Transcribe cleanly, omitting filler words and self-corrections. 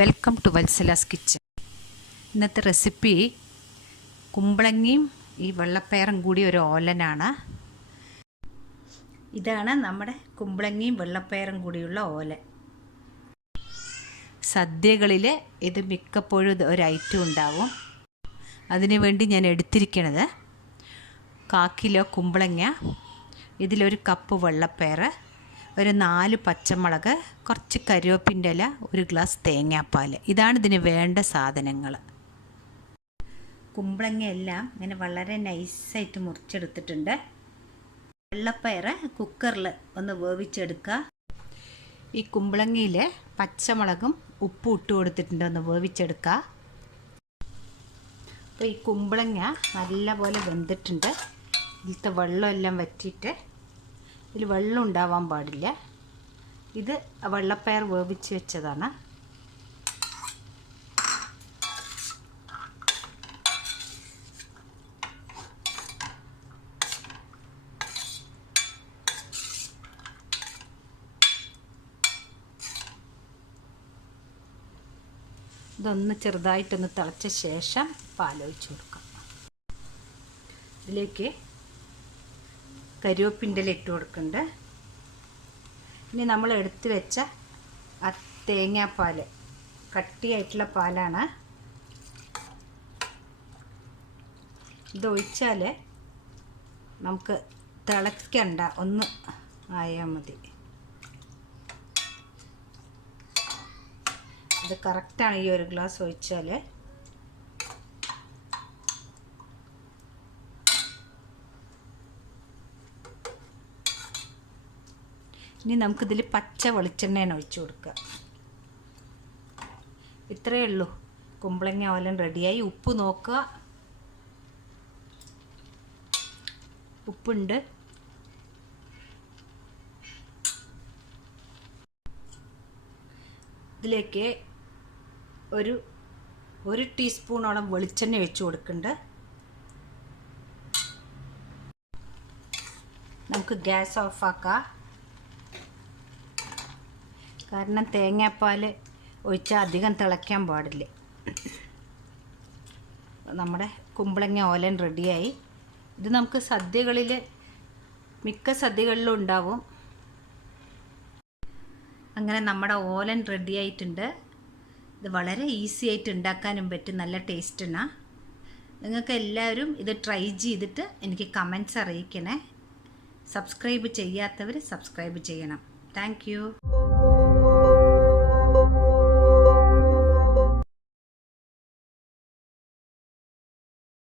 Welcome to Valsala's kitchen. ഇന്നത്തെ recipe കുമ്പളങ്ങയും ഈ വെള്ളപ്പയറും കൂടി ഒരു ഓലനാണ്. ഇതാണ് നമ്മുടെ കുമ്പളങ്ങയും വെള്ളപ്പയറും കൂടിയുള്ള ഓലൻ. സദ്യകളിൽ ഇത് മിക്കപ്പോഴും ഒരു ഐറ്റം ഉണ്ടാവും. അതിനു വേണ്ടി ഞാൻ എടുത്തിരിക്കുന്നത് 1/4 കിലോ കുമ്പളങ്ങ, ഇതിലൊരു കപ്പ് വെള്ളപ്പയർ, ഒരു 4 പച്ചമുളക്, കുറച്ച് കറിവേപ്പിൻ്റെ ഇല, ഒരു ഗ്ലാസ് തേങ്ങാപ്പാൽ. ഇതാണ് ഇതിന് വേണ്ട സാധനങ്ങൾ. കുമ്പളങ്ങ എല്ലാം ഇങ്ങനെ വളരെ നൈസായിട്ട് മുറിച്ചെടുത്തിട്ടുണ്ട്. വെള്ളപ്പയർ കുക്കറിൽ ഒന്ന് വേവിച്ചെടുക്കുക. ഈ കുമ്പളങ്ങയിൽ പച്ചമുളകും ഉപ്പും ഇട്ട് കൊടുത്തിട്ടുണ്ട്, ഒന്ന് വേവിച്ചെടുക്കുക. അപ്പോൾ ഈ കുമ്പളങ്ങ നല്ലപോലെ വെന്തിട്ടുണ്ട്. ഇതിലത്തെ വെള്ളമെല്ലാം വറ്റിയിട്ട്, ഇതിൽ വെള്ളം ഉണ്ടാവാൻ പാടില്ല. ഇത് വെള്ളപ്പയർ വേവിച്ച് വെച്ചതാണ്. ഇതൊന്ന് ചെറുതായിട്ടൊന്ന് തിളച്ച ശേഷം പാലൊഴിച്ച് കൊടുക്കാം. ഇതിലേക്ക് കറിവേപ്പിൻ്റെ ഇല ഇട്ട് കൊടുക്കുന്നുണ്ട്. ഇനി നമ്മൾ എടുത്ത് വെച്ച ആ തേങ്ങാപ്പാൽ, കട്ടിയായിട്ടുള്ള പാലാണ്. ഇതൊഴിച്ചാൽ നമുക്ക് തിളയ്ക്കണ്ട, ഒന്ന് ആയാൽ മതി. ഇത് കറക്റ്റാണ്. ഈ ഒരു ഗ്ലാസ് ഒഴിച്ചാൽ ഇനി നമുക്കിതിൽ പച്ച വെളിച്ചെണ്ണയാണ് ഒഴിച്ചു കൊടുക്കുക. ഇത്രയേ ഉള്ളൂ. കുമ്പളങ്ങ ഓലൻ റെഡിയായി. ഉപ്പ് നോക്കുക, ഉപ്പുണ്ട്. ഇതിലേക്ക് ഒരു ടീസ്പൂണോളം വെളിച്ചെണ്ണ ഒഴിച്ചു കൊടുക്കുന്നുണ്ട്. നമുക്ക് ഗ്യാസ് ഓഫാക്കാം. കാരണം തേങ്ങാപ്പാൽ ഒഴിച്ചാൽ അധികം തിളയ്ക്കാൻ പാടില്ല. നമ്മുടെ കുമ്പളങ്ങ ഓലൻ റെഡിയായി. ഇത് നമുക്ക് സദ്യകളിൽ, മിക്ക സദ്യകളിലും ഉണ്ടാവും. അങ്ങനെ നമ്മുടെ ഓലൻ റെഡിയായിട്ടുണ്ട്. ഇത് വളരെ ഈസി ആയിട്ട് ഉണ്ടാക്കാനും പറ്റും, നല്ല ടേസ്റ്റാണ്. നിങ്ങൾക്ക് എല്ലാവരും ഇത് ട്രൈ ചെയ്തിട്ട് എനിക്ക് കമൻറ്റ്സ് അറിയിക്കണേ. സബ്സ്ക്രൈബ് ചെയ്യാത്തവർ സബ്സ്ക്രൈബ് ചെയ്യണം. Thank you.